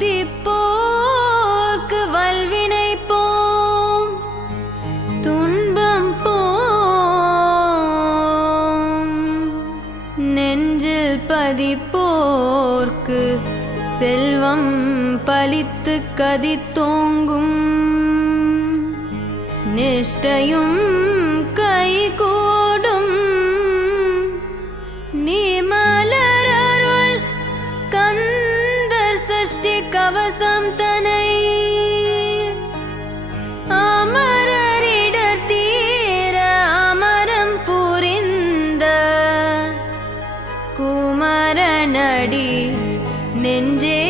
துதிப்போர்க்கு வல்வினை போம் துன்பம் போம் நெஞ்சில் பதிப்போர்க்கு செல்வம் பலித்து கதித்தோங்கும் நிஷ்டையும் கைகூடும் நீ மலரருள் கந்தர் சஷ்டி கவசம் தனை அமரரிடர் தீர அமரம் புரிந்த குமரனடி நெஞ்சே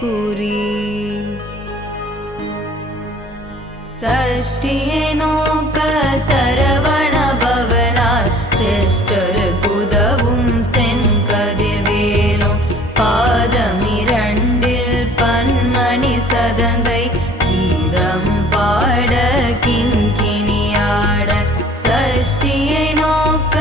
குறி சஷ்டியை நோக்க சரவண பவனார் சிஷ்டரு குதவும் செங்கதிர்வேலும் பாதமிரண்டில் பன்மணி சதங்கை கீதம் பாட கிண்கிணியாட சஷ்டியை நோக்க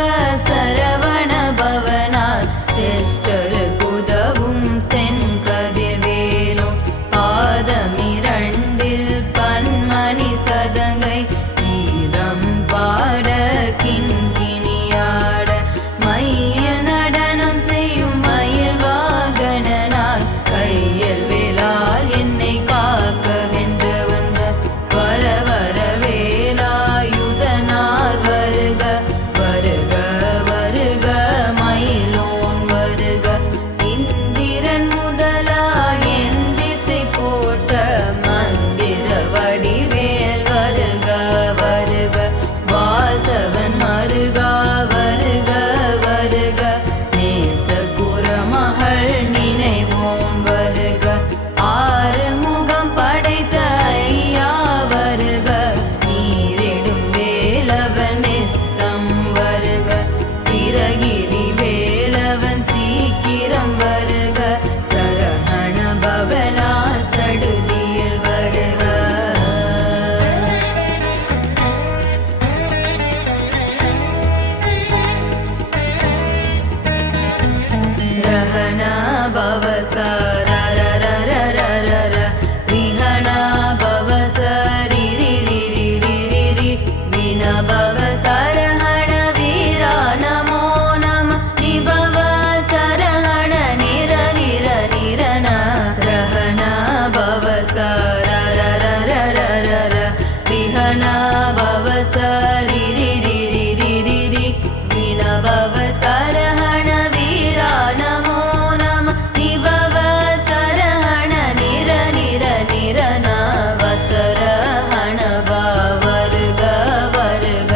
சரவண பவனார் சிஷ்டரு குதவும் செங்கதிர்வேலும் பாதமிரண்டில் பன்மணி சதங்கை கீதம் பாட கிண்கிணியாட மைய நடனம் செய்யும் மயில் வாகனனார் கையில் வேலால் என்னை காக்க வென்று வந்த வர வர வேலாயுதனார் வருக வருக வருக மயிலோன் வருக இந்திரன் முதலா என் திசை போற்ற மந்திர வடிவேல் வருக வருக வாசவன் மருகா வருக வருக நேச குரமகள் நினைவோம் வருக ஆறுமுகம் படைத்த ஐயா வருக நீரிடும் வேலவன் நித்தம் வருக சிரகிரி வேலவன் சீக்கிரம் வருக சரஹண பவனா சடுதியில் வருக ரஹண பவச ரரரரரரர ரிஹண பவச ரிரிரிரிரிரிரி விண பவச ரஹண வீரா நமோ நம நிபவ சரஹண நிர நிர நிரன ரஹண பவச ரரரரரரர ரிஹண பவச ரிரிரிரிரிரிரி விண பவச ரஹண வீரா நமோ நம நிபவ சரஹண நிர நிர நிரன வசரஹண வருக வருக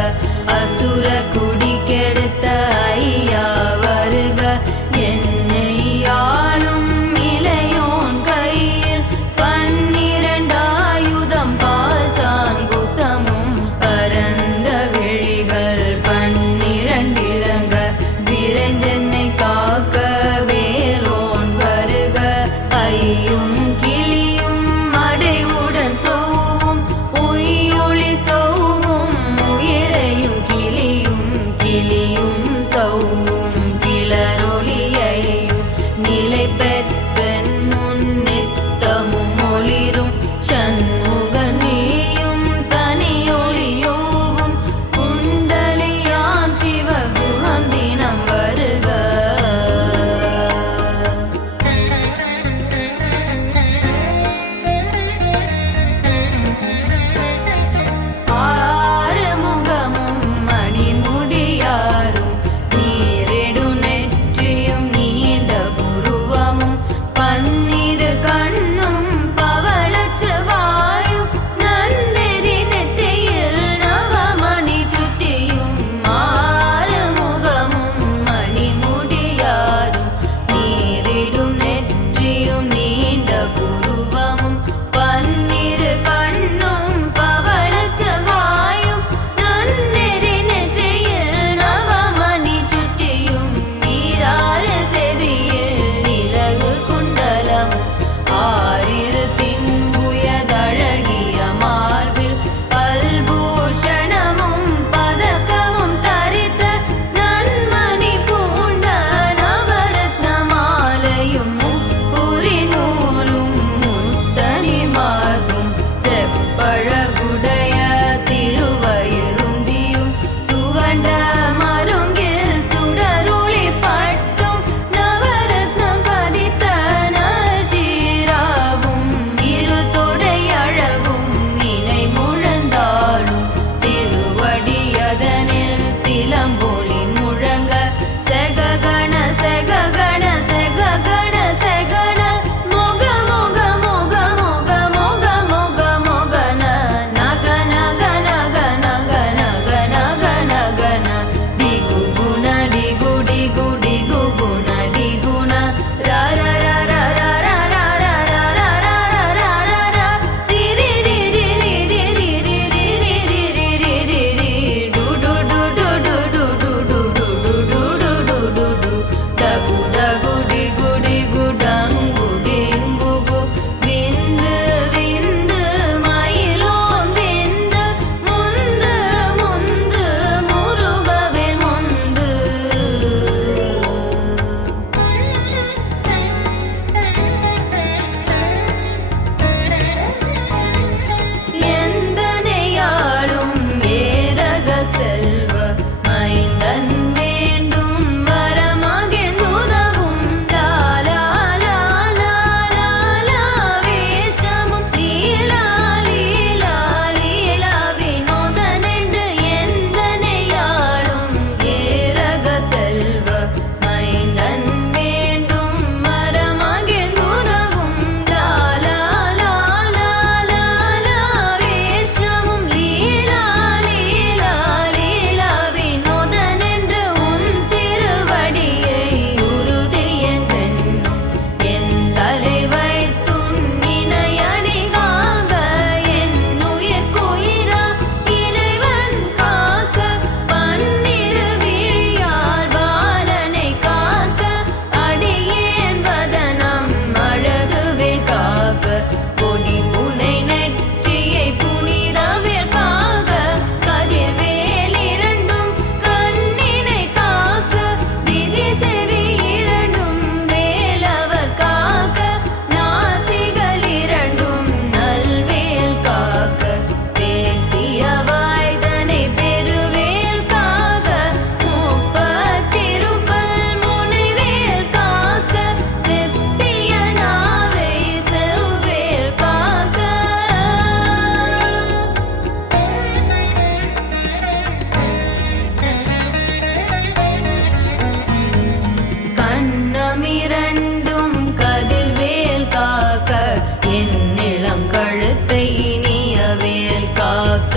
கழுத்தை இனியவேல் காக்க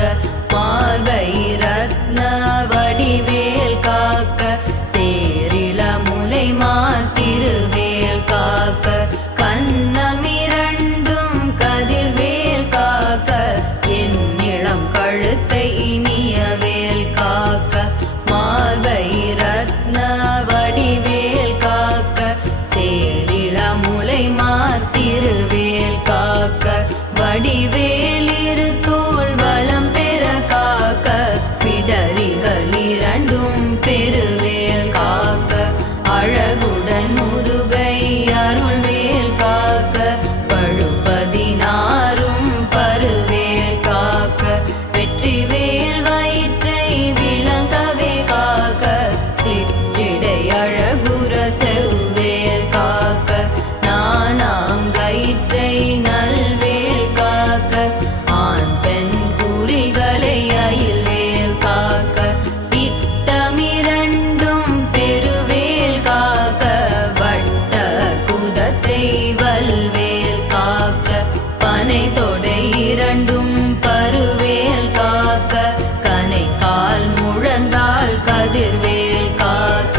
மார்பை ரத்ன வடிவேல் காக்க சேரிள முலை மார்த்திருவேல் காக்க கன்னமிரண்டும் கதிர்வேல் காக்க என் இளம் கழுத்தை இனியவேல் காக்க மார்பை ரத்ன வடிவேல் காக்க சேரிள முலை மார்த்திருவேல் காக்க வடிவேல் இரு தோள் வளம் பெற காக்க பிடரிகள் இரண்டும் பெருவேல் காக்க அழகுடன் முதுகை அருள்வேல் காக்க பழுப்பதினாரும் பருவேல் காக்க வெற்றிவேல் வயிற்றை விளங்கவே காக்க சிற்றிடை அழகுற செவ்வேல் காக்க நானாம் கயிற்றை நல்வேல் காக்க ஆண் பெண் குறிகளை அயில்வேல் காக்க இட்டமிரண்டும் பெருவேல் காக்க வட்ட குதத்தை வல்வேல் காக்க பனை தொடை இரண்டும் பருவேல் காக்க கனை கால் முழந்தாள் கதிர்வேல் காக்க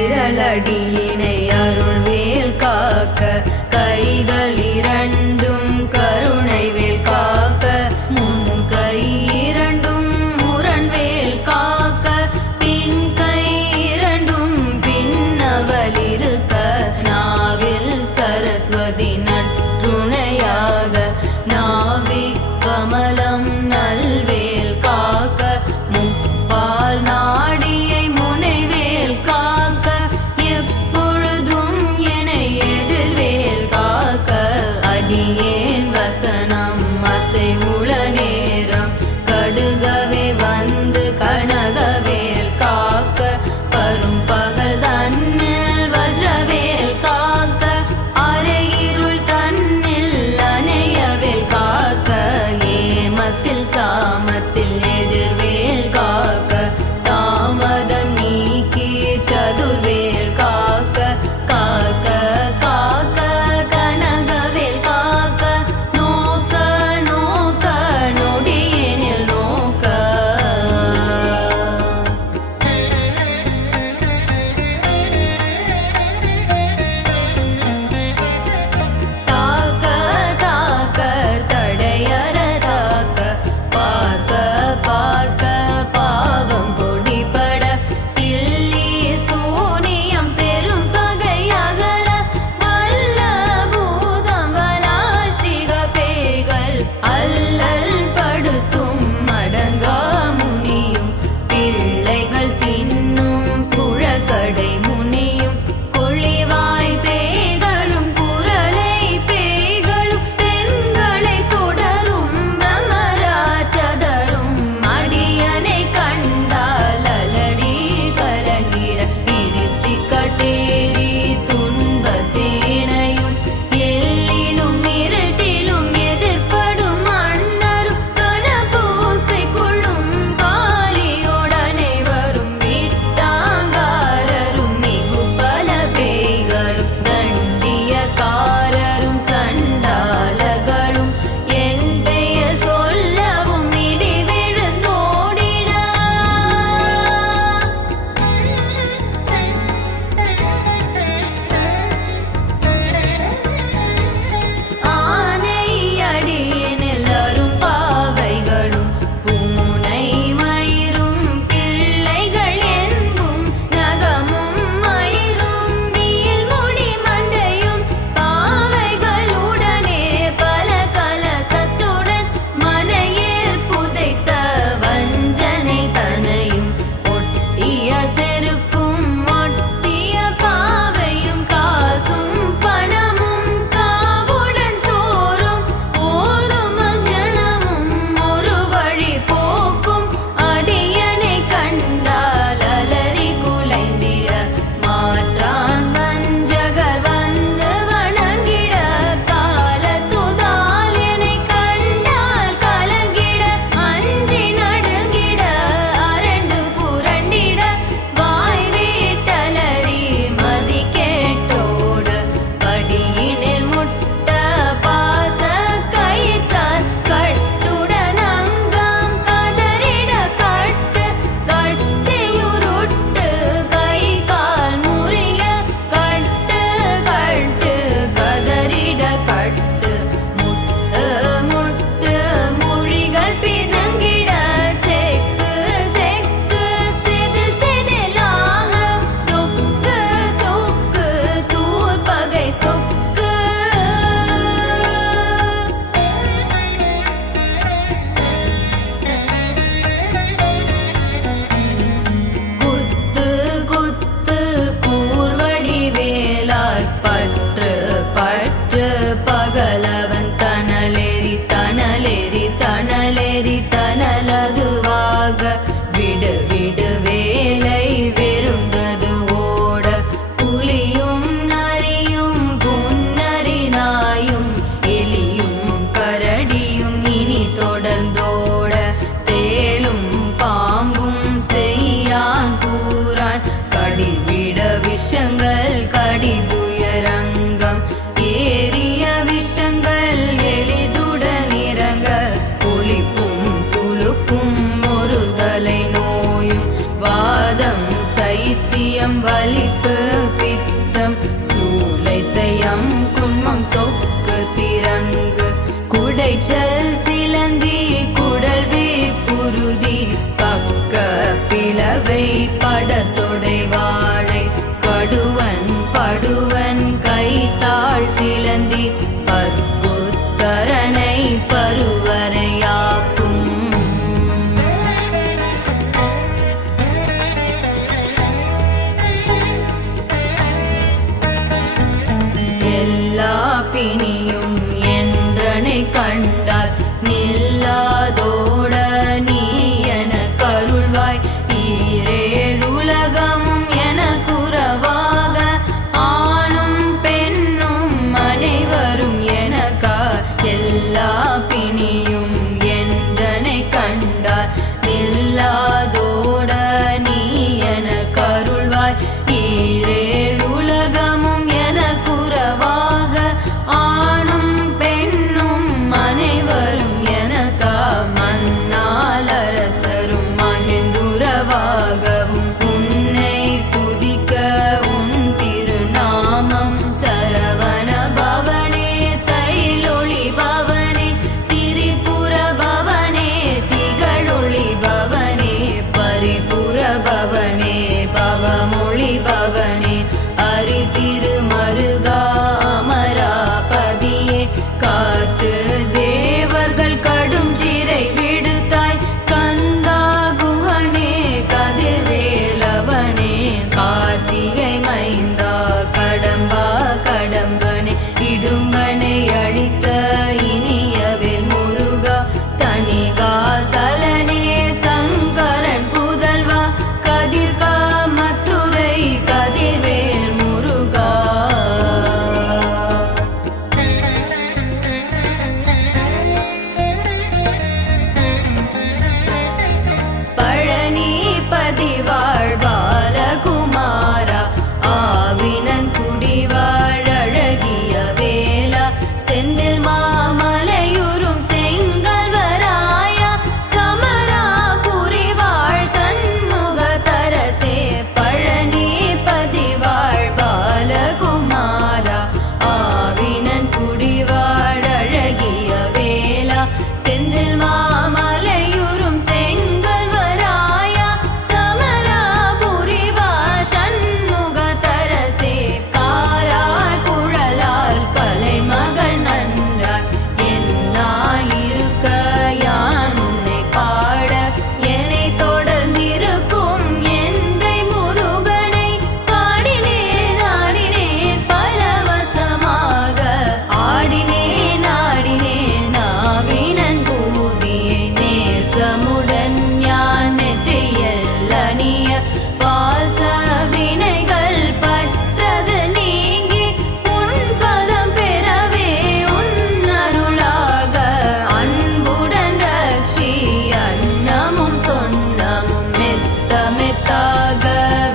ஐவிரலடியினை அருள்வேல் காக்க கைகள் இரண்டும் கருணைவேல் காக்க முன் கை இரண்டும் முரண்வேல் காக்க பின் கை இரண்டும் பின்னவலிருக்க நாவில் சரஸ்வதி நற்றுணையாக நாவிக் கமலம் நல்வேல் காக்க முப்பால் நாடியை முனைவேல் காக்க எப்பொழுதும் என எதிர்வேல் காக்க அடியேன் வசனம் அசைவுள நேரம் கடுகவே வந்து கனகவேல் காக்க பரும் பகல் தன்னில் வஜ்ரவேல் காக்க அரையிருள் தன்னில் அணையவேல் காக்க ஏமத்தில் சாமத்தில் எதிர்வேல் காக்க தாமதம் நீக்கி சதுர்வேல் காக்க காக்க காக்க கனகவேல் காக்க நோக்க நோக்க நொடியெனில் நோக்க தாக்க தாக்க தடையற தாக்க பார்க்க பார்க்க பாவம் பொடிபட தில்லி சூனியம் பெரும் பகை அகல வல்ல பூதம் வலாஷிக பேய்கள் அல்லல் படுத்தும் மடங்கா முனியும் பிள்ளைகள் தின்னும் புழக்கடை முனியும் கொள்ளிவாய் பேய்களும் குரலை பேய்களும் பெண்களை தொடரும் பிரமராட்சதரும் அடியனை கண்டால் அலறி கலங்கிட இரிசி கட்டேரி துன்ப சேனையும் எல்லிலும் இருட்டிலும் எதிர்ப்படும் அண்ணரும் கணபூசை கொள்ளும் காளியோடனை வரும் விட்டாங்காரரும் மிகு பல பேய்களும் தண்டியக்காரரும் சண்டாளர்களும் என் பெயர் சொல்லவும் இடி விழுந்தோடிட ஆனை அடியேனில் அரும் பாவைகளும் பூனை மயிரும் பிள்ளைகள் என்பும் நகமும் மயிரும் வீல் முடி மண்டையும் அடியார் பற்று பற்று பகலவன் தனலேறி தனலேறி தனலேறி தனலதுவாக விடு விடு வேலை வெருண்டது ஓட புலியும் நரியும் புன்னரி நாயும் எலியும் கரடியும் இனி தொடர்ந்தோட தேலும் பாம்பும் செய்யான் கூறான் கடிவிட விஷங்கள் கடிதுயரங்கம் ஏறிய விஷங்கள் எளிதுடன் இறங்க ஒளிப்பும் சுளுக்கும் ஒரு தலை நோயும் வாதம் சைத்தியம் வலிப்பு பித்தம் சூளை செயம் குன்மம் சொக்கு சிரங்கு குடைச்சல் சிலந்தி குடல்வி புருதி பக்க பிளவை படர்தொடை வாழை கடுவன் படுவன் கைத்தாள் சிலந்தி பற்புத்தரணை பருவரையாக்கும் எல்லா பிணியும் என்றனை கண்டால் நில்லாதோட நீ என கருள்வாய் ஈரேழுலகமும் என குறவாக ஆணும் பெண்ணும் அனைவரும் எனக்கா எல்லா பிணியும் என்றனை கண்டால் நில்லாதோட நீ என கருள்வாய் ஈரேழுலகமும் என குறவாக ஆணும் பெண்ணும் அனைவரும் எனக்கா மன்னால் அரசரும் மகிழ்ந்துறவாகவும் உன்னை துதிக்க உன் திருநாமம் சரவண பவனே சைலொளி பவனே திரிபுர பவனே திகழொளி பவனே பரிபுர பவனே பவமொழி பவனே அரி திருமருகா அமராபதியே காத்து தேவர்கள் கடும் சிறை விடுத்தாய் கந்தா குஹனே கதிர்வேலவனே கார்த்திகை மைந்தா கடம்பா கடம்பனே இடும்பனை அழித்த இனியவேல் முருகா தனிகா சலனே சங்கரன் புதல்வா கதிர்கா மத்துரை கதிர்வேல் முருகா பழனி பதிவாழ் பாலகுமாரா ஆவினன் குடிவாழ் அழகிய வேலா செந்தில் மாமலையுறும் செங்கல்வராயா சமரா புரிவாழ் சண்முக தரசே பழனி பதிவாழ் பாலகுமாரா ஆவினன் குடிவாழ் அழகிய வேலா செந்தில் மாமலையுறும் செங்கல்வராயா சமரா புரிவாழ் சண்முக தரசே காரால் குழலால் கலைமகள் நன்றார் என்னாயிருக்க யான் உன்னை பாட என்னை தொடர்ந்திருக்கும் எந்தை முருகனை பாடினேன் ஆடினேன் பரவசமாக ஆடினேன் ஆடினேன் நாவினன் பூதியை நேசமுடன் ஞான் நெற்றியல் அணிய வாச வினைகள் பற்றது நீங்கி உன் பதம் பெறவே உன் அருளாக அன்புடன் ரட்சி அன்னமும் சொன்னமும் மெத்த மெத்தாக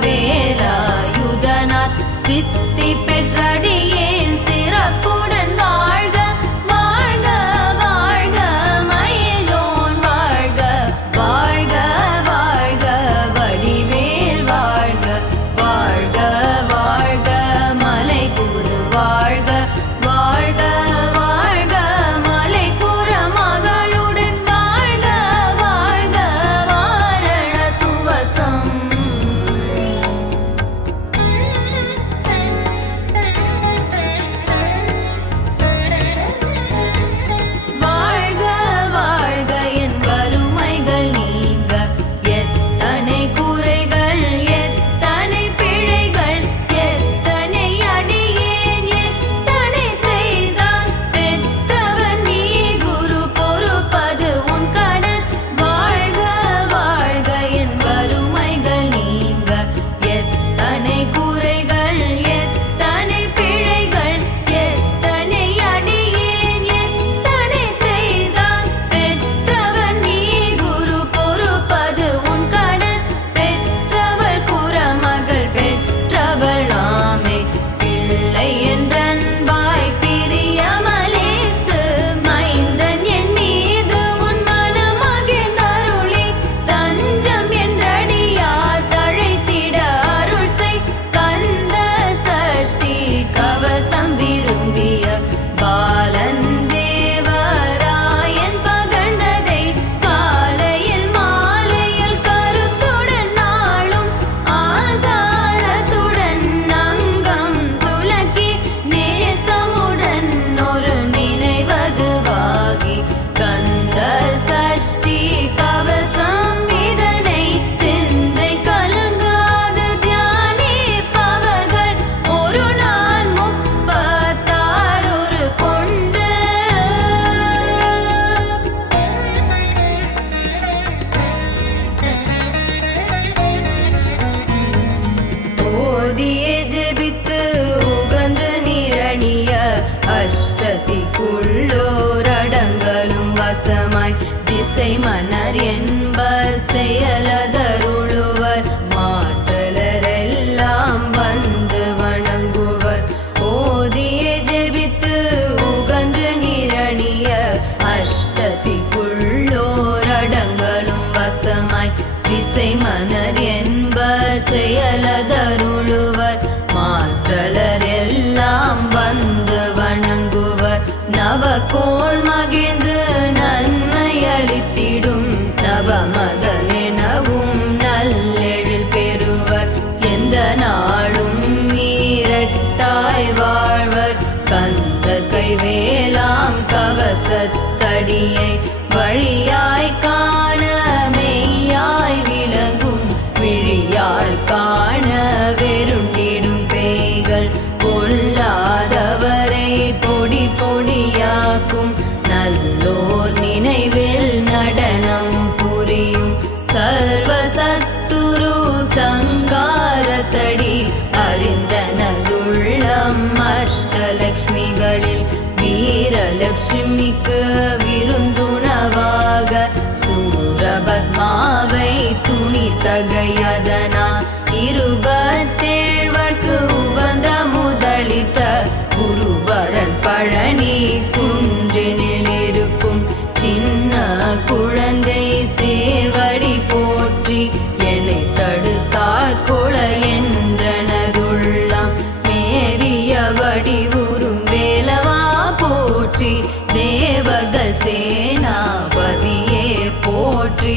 வேலாயுதனார் சித்தி பெற்றடியேன் சிறப்புடன் வாழ்க வாழ்க வாழ்க மயிலோன் வாழ்க வாழ்க வாழ்க வடிவேல் வாழ்க வாழ்க வாழ்க மலை குரு வாழ்க வாழ்க வாழ்க மலை குற மகளுடன் வாழ்க வாழ்க வாரண துவசம் உகந்து நிரணிய அஷ்டதிக்குள்ளோரடங்களும் வசமாய் திசை மன்னர் என்ப செயலதருளுவர் மாற்றலரெல்லாம் வந்து வணங்குவர் ஓதிய ஜெபித்து உகந்து நிரணிய அஷ்டதிக்குள்ளோரடங்களும் வசமாய் திசை மன்னர் என்ப செயலதருளுவர் மாற்றலர் எல்லாம் வந்து வணங்குவர் நவகோள் மகிழ்ந்து நன்மை அளித்திடும் நவமதனெனவும் நல்லெழில் பெறுவர் எந்த நாளும் மீரட்டாய் வாழ்வர் கந்தர் கைவேலாம் கவசத்தடியை வழியாய் காண மெய்யாய் விளங்கும் விழியால் காண வெருண்டிடும் பேய்கள் பொல்லாதவரை பொடி பொடியாக்கும் நல்லோர் நினைவில் நடனம் புரியும் சர்வசத்துரு சங்காரத்தடி அறிந்தனதுள்ளம் அஷ்டலக்ஷ்மிகளில் வீரலட்சுமிக்கு விருந்துணவாக சூரபத்மாவை துணி தகையதனா இருபத்தேழ்வர்க்கு உவந்த முதலித்த குருபரன் பழனி குன்றினில் இருக்கும் சின்ன குழந்தை சேவடி போற்றி என்னை தடுத்தாட்கொள என்றனதுள்ளம் மேவிய வடிவுறும் வேலவா போற்றி தேவர்கள் சேனாபதியே போற்றி